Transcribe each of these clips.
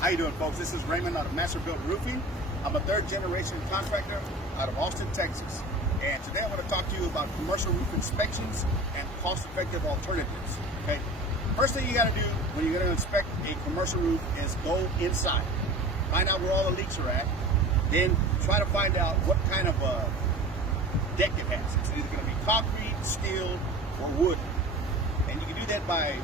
How you doing, folks? This is Raymond out of Master Built Roofing. I'm a third-generation contractor out of Austin, Texas. And today I'm going to talk to you about commercial roof inspections and cost-effective alternatives. Okay. First thing you got to do when you're going to inspect a commercial roof is go inside, find out where all the leaks are at, then try to find out what kind of deck it has. It's either going to be concrete, steel, or wood. And you can do that by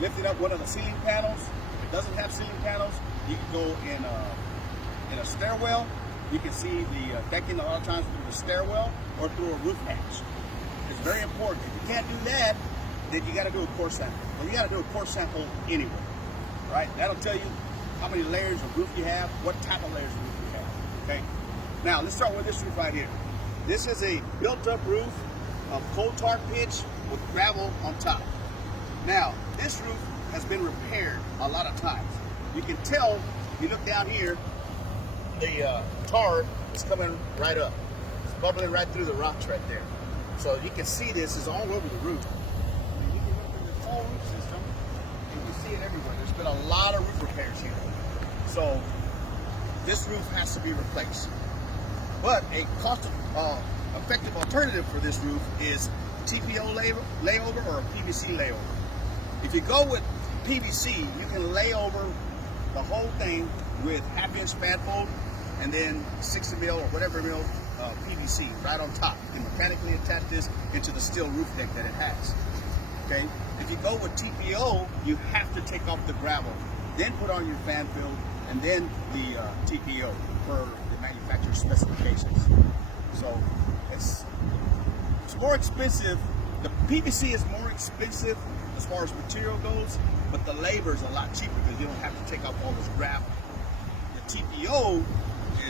lifting up one of the ceiling panels. If it doesn't have ceiling panels, you can go in a stairwell. You can see the decking a lot of times through the stairwell or through a roof hatch. It's very important. If you can't do that, then you got to do a core sample. Well, you got to do a core sample anyway, right? That'll tell you how many layers of roof you have, what type of layers of roof you have. Okay. Now let's start with this roof right here. This is a built-up roof of coal tar pitch with gravel on top. Now this roof has been repaired a lot of times. You can tell if you look down here, the tar is coming right up. It's bubbling right through the rocks right there. So you can see this is all over the roof. And you can look at this whole roof system and you can see it everywhere. There's been a lot of roof repairs here. So this roof has to be replaced. But a cost-effective alternative for this roof is TPO layover or a PVC layover. If you go with PVC, you can lay over the whole thing with half-inch fanfold and then 60 mil or whatever mil PVC right on top. You can mechanically attach this into the steel roof deck that it has. Okay. If you go with TPO, you have to take off the gravel, then put on your fan fill, and then the TPO per the manufacturer's specifications. So it's more expensive. The PVC is more expensive as far as material goes, but the labor is a lot cheaper because you don't have to take off all this gravel. The TPO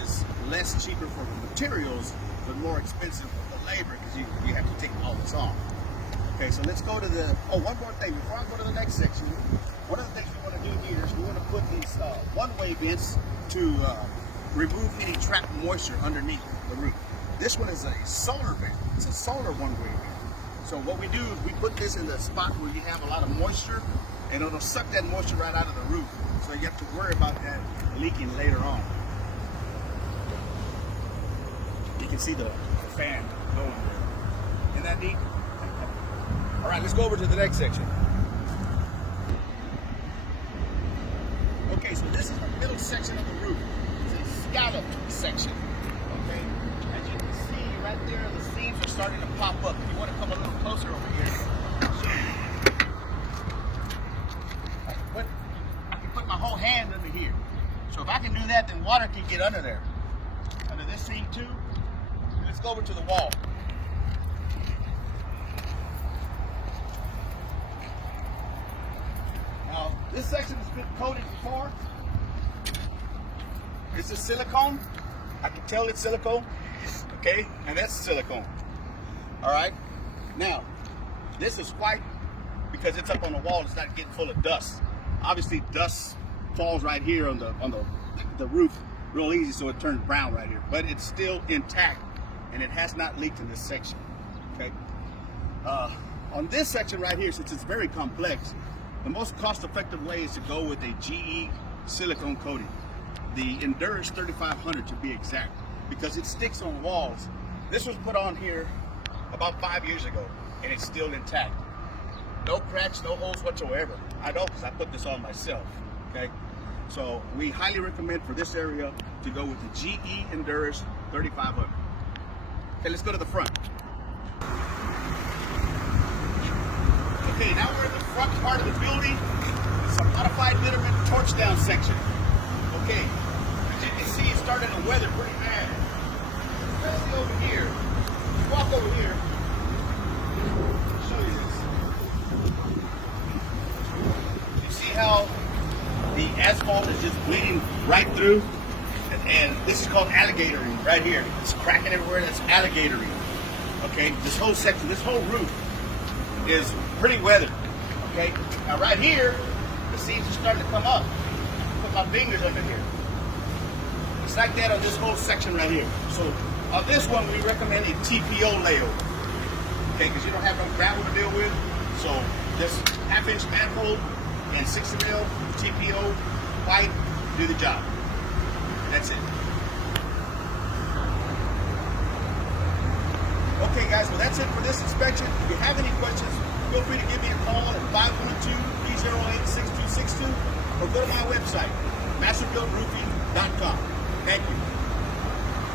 is less cheaper for the materials, but more expensive for the labor because you have to take all this off. Okay, so let's go to the, one more thing. Before I go to the next section, one of the things we want to do here is we want to put these one-way vents to remove any trapped moisture underneath the roof. This one is a solar vent. It's a solar one-way vent. So what we do is we put this in the spot where you have a lot of moisture, and it'll suck that moisture right out of the roof. So you have to worry about that leaking later on. You can see the fan going there. Isn't that neat? All right, let's go over to the next section. Okay, so this is the middle section of the roof. It's a scallop section. Okay, as you can see right there, the seams are starting to pop up. If you want to come a little closer over here, I can put my whole hand under here. So if I can do that, then water can get under there. Under this seam too. Let's go over to the wall. Now, this section has been coated before. This is silicone. I can tell it's silicone. Okay, and that's silicone. All right. Now, this is white because it's up on the wall. It's not getting full of dust. Obviously, dust falls right here on the roof real easy, so it turns brown right here. But it's still intact, and it has not leaked in this section. Okay. On this section right here, since it's very complex, the most cost-effective way is to go with a GE silicone coating, the Endurance 3500 to be exact, because it sticks on walls. This was put on here about 5 years ago, and it's still intact. No cracks, no holes whatsoever. I know because I put this on myself. Okay, so we highly recommend for this area to go with the GE Endurance 3500. Okay, let's go to the front. Okay, now we're in the front part of the building. It's a modified Bitterman torch down section. Okay, as you can see, it's starting to weather pretty bad. Especially over here. Walk over here. I'll show you this. You see how the asphalt is just bleeding right through? And this is called alligatoring right here. It's cracking everywhere. That's alligatoring. Okay, this whole section, this whole roof is pretty weathered. Okay, now right here, the seams are starting to come up. Put my fingers under here. It's like that on this whole section right here. So on this one, we recommend a TPO layover. Okay, because you don't have no gravel to deal with. So just half-inch manifold and 60 mil TPO white do the job. That's it. Okay, guys, well, that's it for this inspection. If you have any questions, feel free to give me a call at 512-308-6262 or go to my website, masterbuildroofing.com. Thank you.